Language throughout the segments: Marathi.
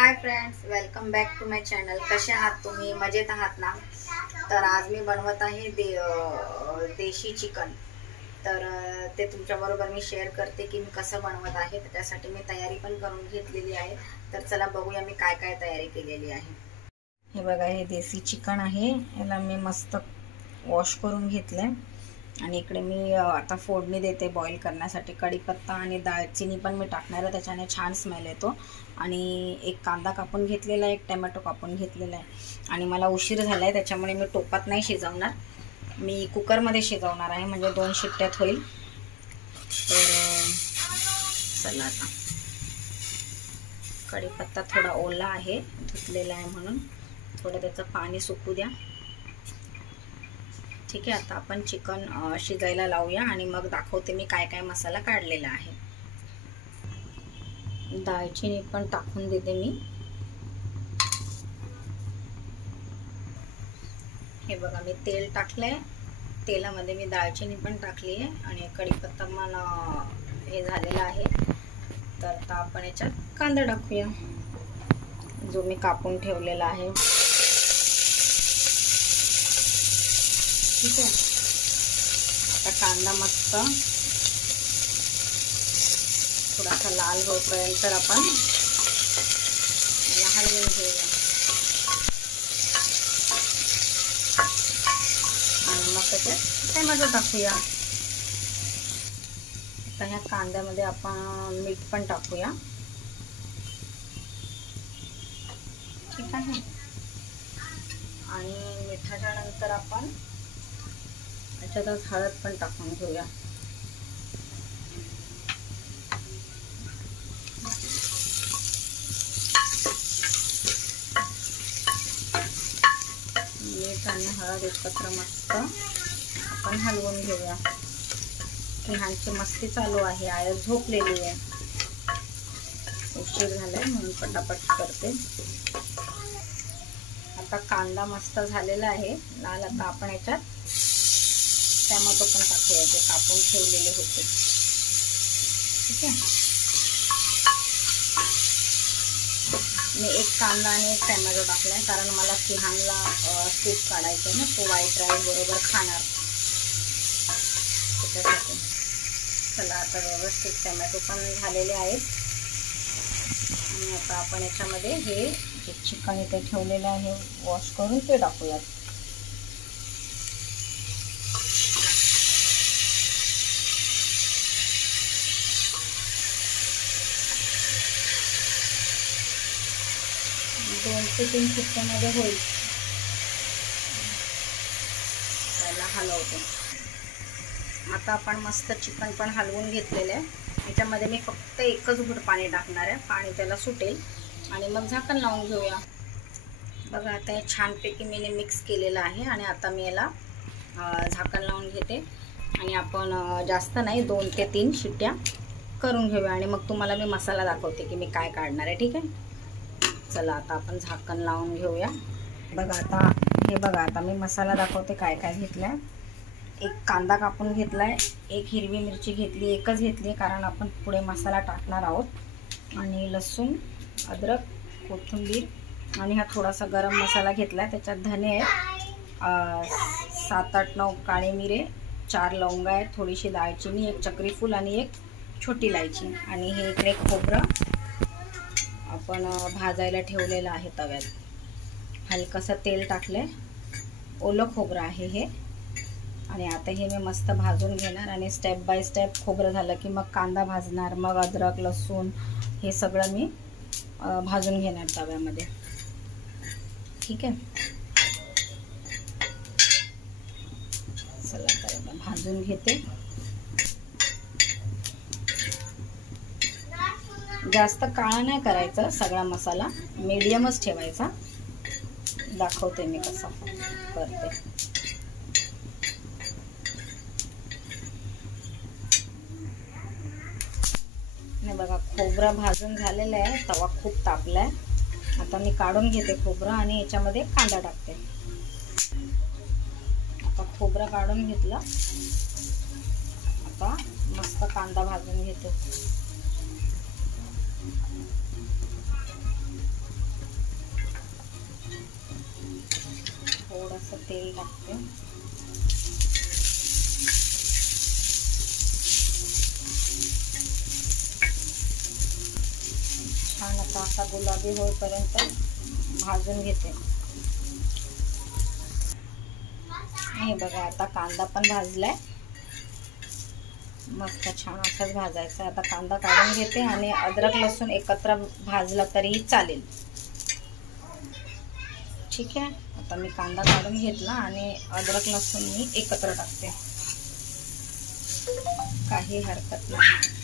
High friends, welcome back to my channel. कसे आहात तुम्ही? मजेत आहात ना? तर आज मी बनवत आहे देशी चिकन। तर ते तुमच्याबरोबर मी शेअर करते की मी कसं बनवत आहे। त्यासाठी मी तयारी पण करून घेतलेली आहे। तर चला बघूया मी काय काय तयारी केलेली आहे। हे बघा, हे देशी चिकन आहे। याला मी मस्त वॉश करून घेतलंय आणि इकडे मी आता फोडणी देते बॉईल करण्यासाठी। कढीपत्ता आणि दालचिनी पण मी टाकणार आहे, त्याच्याने छान स्मेल येतो। आणि एक कांदा कापून घेतलेला आहे, एक टोमॅटो कापून घेतलेला आहे। आणि मला उशीर झाला आहे त्याच्यामुळे मी टोपात नाही शिजवणार, मी कुकरमध्ये शिजवणार आहे, म्हणजे 2 शिट्ट्यात होईल। तर चला, आता कढीपत्ता थोडा ओला आहे, धुतलेला आहे म्हणून थोडं त्याचं पाणी सुकू द्या। ठीक आहे, आता आपण चिकन शिजायला लावूया आणि मग दाखवते मी काय काय मसाला काढलेला आहे। दालचिनी पण टाकून देते मी। हे बघा, मी तेल टाकलंय, तेलामध्ये मी दालचिनी पण टाकली आहे आणि कढीपत्ता पण हे झालेला आहे। तर आता आपण याच्यात कांदा टाकूया जो मी कापून ठेवलेला आहे। ठीक आहे, आता कांदा मस्त थोडासा लाल होईपर्यंत आपण हलवून घेऊया आणि मग त्याच्यात टोमॅटो टाकूया। आता ह्या कांद्यामध्ये आपण मीठ पण टाकूया। ठीक आहे, आणि मिठाच्या नंतर आपण याच्यातच हळद पण टाकून घेऊया। मीठ आणि हळद एकत्र मस्त आपण हलवून घेऊया। ह्यांची मस्ती चालू आहे, आयत झोपलेली आहे, उशीर झालाय म्हणून पटापट करते। आता कांदा मस्त झालेला आहे लाल। आता आपण याच्यात टोमॅटो पण टाकूया जे कापून ठेवलेले होते। ठीक आहे, मी एक कांदा आणि एक टोमॅटो टाकलाय कारण मला सिहानला सूप काढायचं ना, तो व्हाईट राईस बरोबर खाणार त्याच्यासाठी। चला, आता व्यवस्थित टोमॅटो पण झालेले आहेत आणि आता आपण याच्यामध्ये हे जे चिकन इथे ठेवलेलं आहे वॉश करून ते टाकूयात। दोन ते 3 शिट्ट्यामध्ये होईल। त्याला हलवते। आता आपण मस्त चिकन पण हलवून घेतलेलं आहे। याच्यामध्ये मी फक्त एकच घोट पाणी टाकणार आहे, पाणी त्याला सुटेल आणि मग झाकण लावून घेऊया। बघा, आता हे छानपैकी मी मिक्स केलेलं आहे आणि आता मी याला झाकण लावून घेते आणि आपण जास्त नाही 2 ते 3 शिट्ट्या करून घेऊया आणि मग तुम्हाला मी मसाला दाखवते की मी काय काढणार आहे। ठीक आहे, चला आता आपण झाकण लावून घेऊया। बघा, आता मी मसाला दाखवते काय काय घेतलंय। एक कांदा कापून घेतलाय, एक हिरवी मिरची घेतली, एकच घेतली कारण आपण पुढे मसाला टाकणार आहोत। आणि लसूण, अद्रक, कोथिंबीर आणि हा थोडासा गरम मसाला घेतलाय। त्याच्यात धने आहेत 7-8-9 काळे मिरे, 4 लवंगा आहेत, थोडीशी दालचिनी, एक चक्री फूल आणि एक छोटी इलायची। आणि हे इकडे खोबरं आपण भाजायला ठेवलेलं आहे तव्यात। हलकसं तेल टाकलंय, ओलं खोबरं आहे हे। आणि आता हे मी मस्त भाजून घेणार आणि स्टेप बाय स्टेप खोबरं झालं की मग कांदा भाजणार, मग अद्रक, लसूण हे सगळं मी भाजून घेणार तव्यामध्ये। ठीक आहे, चला तर भाजून घेते। जास्त काळा नाही करायचा सगळा मसाला, मीडियमच ठेवायचा। दाखवते मी कसं करते। नाही बघा, खोबरं भाजून झालेलं आहे, तवा खूप तापलाय। आता मी काढून घेते खोबरं आणि याच्यामध्ये कांदा टाकते। आता खोबरं काढून घेतलं, आता मस्त कांदा भाजून घेते। तेल टाकते. छान आता असा गुलाबी होईपर्यंत भाजून घेते. हे बघा आता कांदा पण भाजलाय मस्त, छान असाच भाजायचा. आता कांदा काढून घेते आणि अद्रक लसूण एकत्र भाजला तरीही चालेल. ठीक आहे, आता मी कांदा काढून घेतला आणि अद्रक लसूण मी एकत्र टाकते, काही हरकत नाही.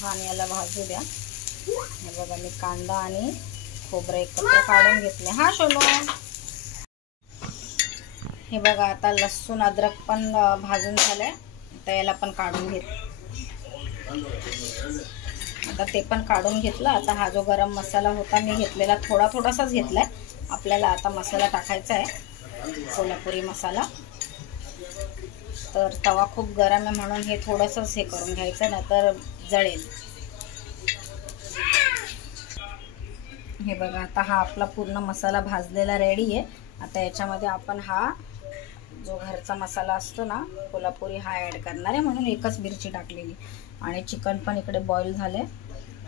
छान याला भाजू द्या. हे बघा मी कांदा आणि खोबरं एकत्र काढून घेतले. हा शोनो, हे बघा आता लसूण अद्रक पण भाजून झालंय. आता याला पण काढून घेतलं. आता ते पण काढून घेतलं. आता हा जो गरम मसाला होता मी घेतलेला थोडासाच घेतलाय. आपल्याला आता मसाला टाकायचा आहे, कोल्हापुरी मसाला. तर तवा खूप गरम आहे म्हणून हे थोडंसंच हे करून घ्यायचं, नाहीतर जळेल. हे बघा आता हा आपला पूर्ण मसाला भाजलेला रेडी आहे. आता याच्यामध्ये आपण हा जो घरचा मसाला असतो ना कोल्हापुरी हा ॲड करणार आहे, म्हणून एकच मिरची टाकलेली. आणि चिकन पण इकडे बॉईल झाले,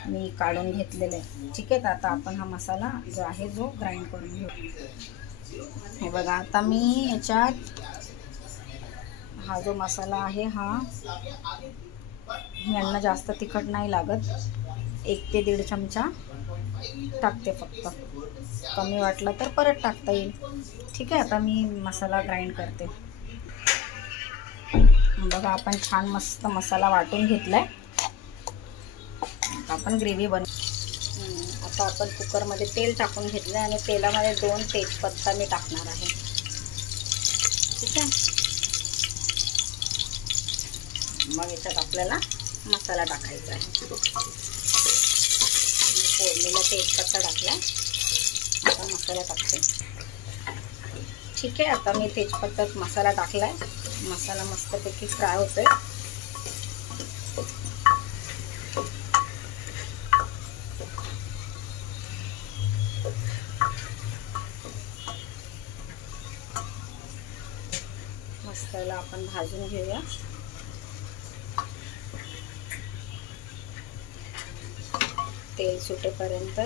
मी काढून घेतलेलं आहे. ठीक आहे, तर आता आपण हा मसाला जो आहे जो ग्राइंड करून घेऊ. हे बघा आता मी याच्यात हा जो मसाला आहे हा यांना जास्त तिखट नाही लागत, 1 ते 1.5 चमचा टाकते फक्त. कमी वाटलं तर परत टाकता येईल. ठीक आहे, आता मी मसाला ग्राइंड करते. बघा आपण छान मस्त मसाला वाटून घेतलाय. आता आपण ग्रेव्ही आता आपण कुकरमध्ये तेल टाकून घेतलं आणि तेलामध्ये 2 तेजपत्ता मी टाकणार आहे. ठीक आहे, मग याच्यात आपल्याला मसाला टाकायचा आहे. फोडणीला तेजपत्ता टाकला, आता मसाला टाकते. ठीक आहे, आता मी तेजपत्त्यात मसाला टाकलाय. मसाला मस्तपैकी फ्राय होतोय. मसाला आपण भाजून घेऊया. तेल सुटेपर्यंत.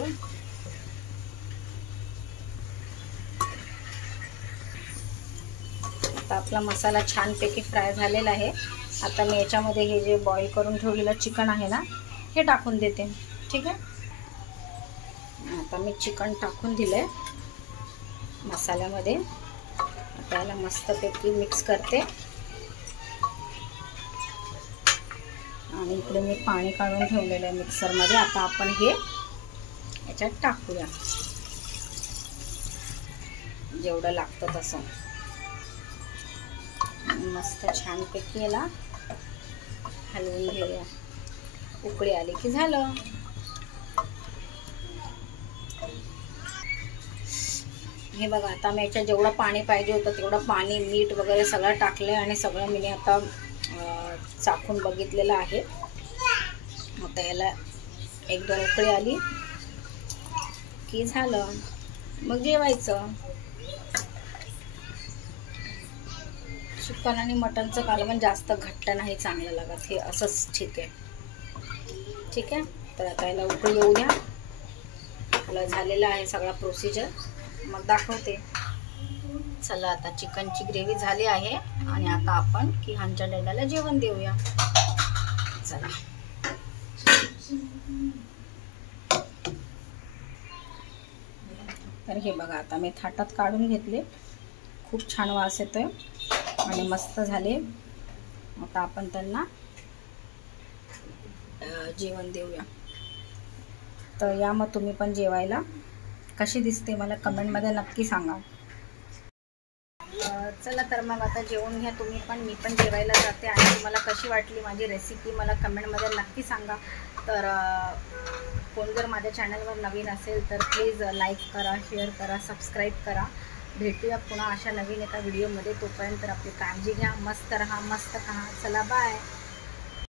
आता आपला मसाला छानपैकी फ्राय झालेला आहे. आता मी याच्यामध्ये हे जे बॉईल करून ठेवलेलं चिकन आहे ना हे टाकून देते. ठीक आहे, आता मी चिकन टाकून दिलंय मसाल्यामध्ये. आता याला मस्तपैकी मिक्स करते. आणि इकडे मी पाणी काढून ठेवलेलं आहे मिक्सरमध्ये. आता आपण हे याच्यात टाकूया जेवढं लागतं तसं. मस्त छानपैकी याला हलवून घेऊया. उकळी आली की झालं. हे बघा आता मी याच्यात जेवढं पाणी पाहिजे होतं तेवढं पाणी, मीठ वगैरे सगळं टाकलं आणि सगळं मी आता चाखून बघितलेलं आहे. आता याला 1-2 उकळी आली की झालं, मग जेवायचं. चिकन आणि मटनचं कालवण जास्त घट्ट नाही चांगलं लागत, हे असंच ठीक आहे. ठीक आहे, तर आता याला उकळी येऊ द्या. आपलं झालेलं आहे सगळा प्रोसिजर, मग दाखवते. चला आता चिकनची ग्रेव्ही झाली आहे आणि आता आपण किहानच्या डॅडाला जेवण देऊया. चला. तर हे बघा आता मी थाटात काढून घेतले. खूप छान वास येतोय आणि मस्त झाले. आता आपण त्यांना जेवण देऊया. तर या मग तुम्ही पण जेवायला. कशी दिसते मला कमेंटमध्ये नक्की सांगा. चला तर मग आता जेवून घ्या तुम्ही पण, मी पण जेवायला जाते. आणि तुम्हाला कशी वाटली माझी रेसिपी मला कमेंटमध्ये नक्की सांगा. तर कोण जर माझ्या चॅनलवर नवीन असेल तर प्लीज लाईक करा, शेअर करा, सबस्क्राईब करा. भेटूया पुन्हा अशा नवीन एका व्हिडिओमध्ये. तोपर्यंत आपली काळजी घ्या. मस्त रहा, मस्त खा. चला बाय.